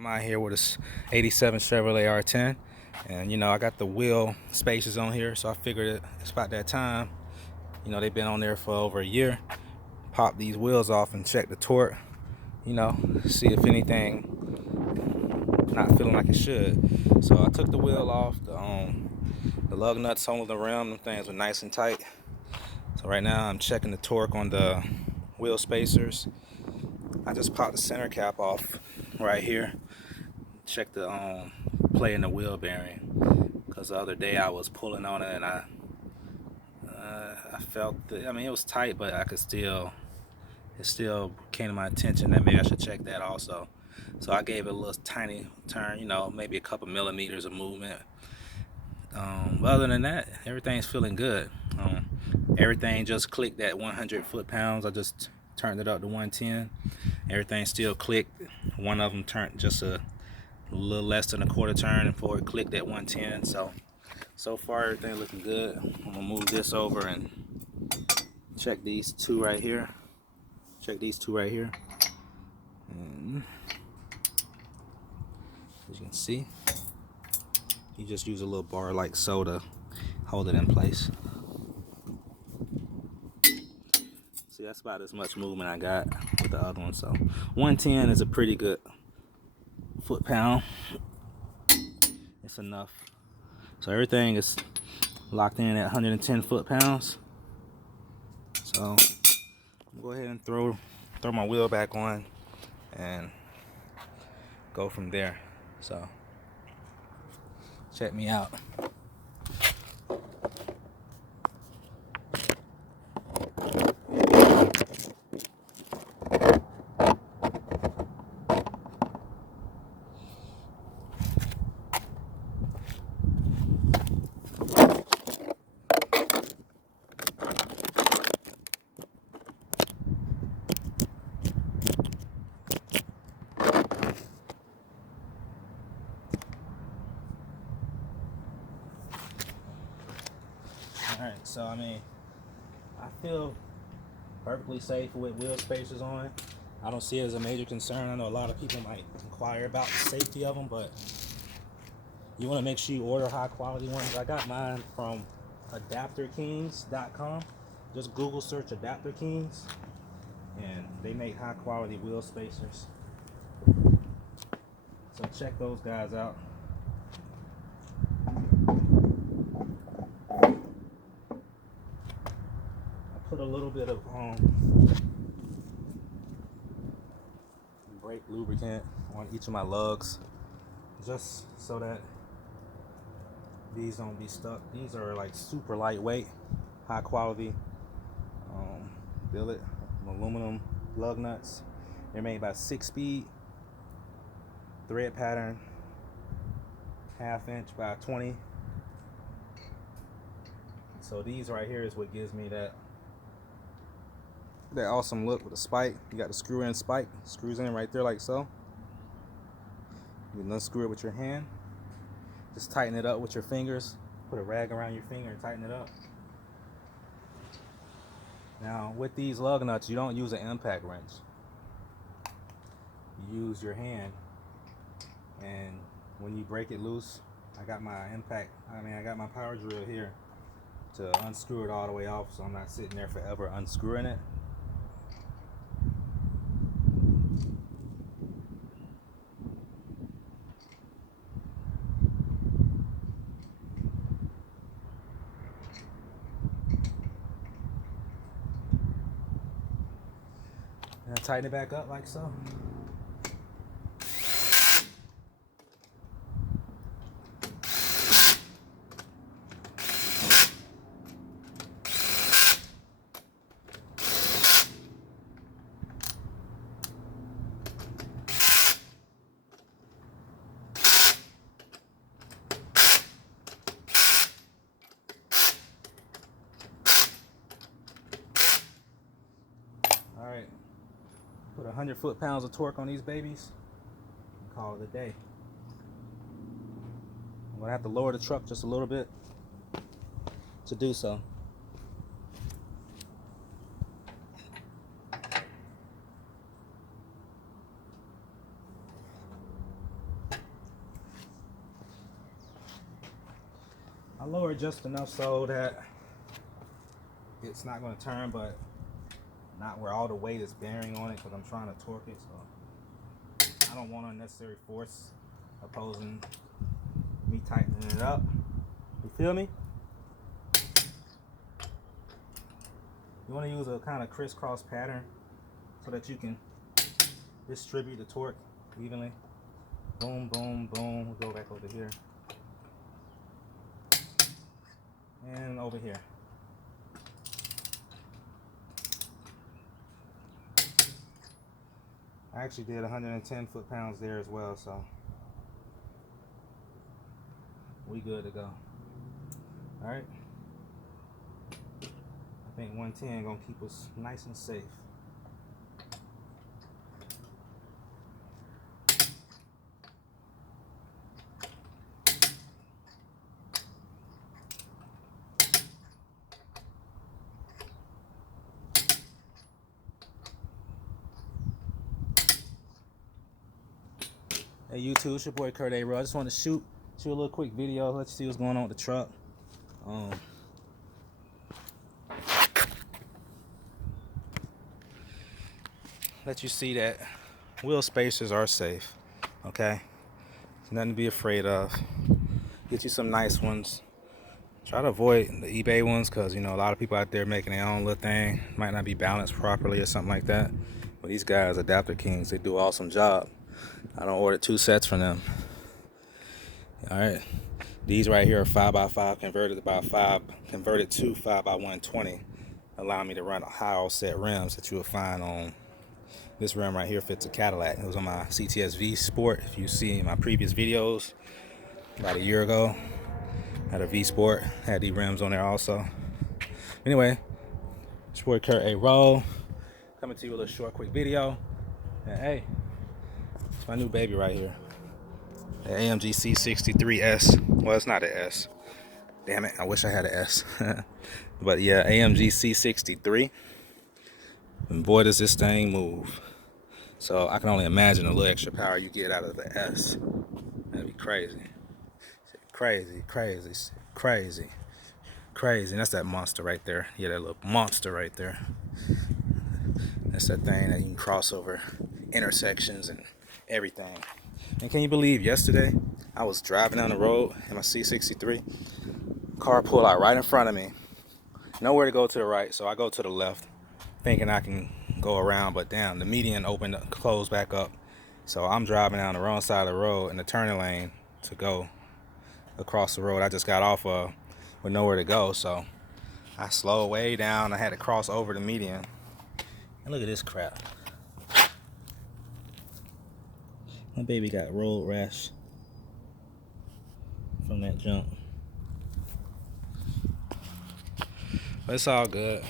I'm out here with a 87 Chevrolet R10, and I got the wheel spaces on here, so I figured it's about that time. They've been on there for over a year. Pop these wheels off and check the torque, see if anything not feeling like it should. So I took the wheel off, the lug nuts holding the rim, them things were nice and tight. So right now I'm checking the torque on the wheel spacers. I just popped the center cap off right here. Check the play in the wheel bearing, because the other day I was pulling on it and I felt it was tight, but it still came to my attention that maybe I should check that also. So I gave it a little tiny turn, maybe a couple millimeters of movement. Other than that, everything's feeling good. Everything just clicked at 100 foot-pounds. I just turned it up to 110. Everything still clicked. One of them turned just a little less than a quarter turn before it clicked at 110. So far everything looking good. I'm gonna move this over and check these two right here. And as you can see, you just use a little bar like so to hold it in place. See, that's about as much movement I got with the other one. So 110 is a pretty good foot-pound. It's enough. So everything is locked in at 110 foot-pounds. So I'm gonna go ahead and throw my wheel back on and go from there. So check me out. Alright, so I feel perfectly safe with wheel spacers on. I don't see it as a major concern. I know a lot of people might inquire about the safety of them, but you want to make sure you order high quality ones. I got mine from adapterkings.com. Just Google search Adapter Kings, and they make high quality wheel spacers. So check those guys out. I put a little bit of brake lubricant on each of my lugs, just so that these don't be stuck. These are like super lightweight, high quality billet aluminum lug nuts. They're made by 6-speed, thread pattern, 1/2 inch by 20. So these right here is what gives me that awesome look with the spike. You got the screw in spike, screws in right there like so. You can unscrew it with your hand. Just tighten it up with your fingers. Put a rag around your finger and tighten it up. Now with these lug nuts, you don't use an impact wrench. You use your hand, and when you break it loose, I got my power drill here to unscrew it all the way off, so I'm not sitting there forever unscrewing it. And I tighten it back up like so. Alright, put 100 foot-pounds of torque on these babies and call it a day. I'm going to have to lower the truck just a little bit to do so. I lower it just enough so that it's not going to turn, but not where all the weight is bearing on it, because I'm trying to torque it. So I don't want unnecessary force opposing me tightening it up. You feel me? You want to use a kind of crisscross pattern so that you can distribute the torque evenly. Boom, boom, boom. We'll go back over here. And over here. I actually did 110 foot-pounds there as well, so we good to go. All right. I think 110 gonna keep us nice and safe. Hey YouTube, it's your boy Kurt A. Rowe. I just want to shoot a little quick video. Let's see what's going on with the truck. Let you see that wheel spacers are safe. Okay, there's nothing to be afraid of. Get you some nice ones. Try to avoid the eBay ones, because you know a lot of people out there making their own little thing. Might not be balanced properly or something like that. But these guys, Adapter Kings, they do an awesome job. I don't order 2 sets from them. All right, these right here are 5x5 converted to 5x120, allowing me to run high offset rims that you will find on this rim right here. Fits a Cadillac. It was on my CTS-V Sport. If you see in my previous videos, about a year ago, I had a V Sport, had these rims on there also. Anyway, it's your boy Kurt A. Rowe, coming to you with a short, quick video. And hey, it's my new baby right here. The AMG C63S. Well, it's not an S. Damn it, I wish I had an S. But yeah, AMG C63. And boy, does this thing move. So I can only imagine the little extra power you get out of the S. That'd be crazy. Crazy, crazy, crazy, crazy. And that's that monster right there. Yeah, that little monster right there. That's that thing that you can cross over intersections and everything. And can you believe yesterday I was driving down the road in my C63, car pulled out right in front of me, nowhere to go to the right, so I go to the left thinking I can go around, but damn, the median opened up, closed back up, so I'm driving down the wrong side of the road in the turning lane to go across the road I just got off of with nowhere to go. So I slowed way down. I had to cross over the median, and look at this crap. My baby got road rash from that jump. But it's all good.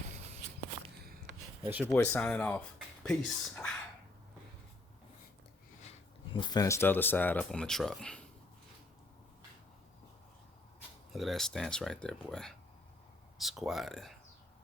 That's your boy signing off. Peace. We'll finish the other side up on the truck. Look at that stance right there, boy. Squatted.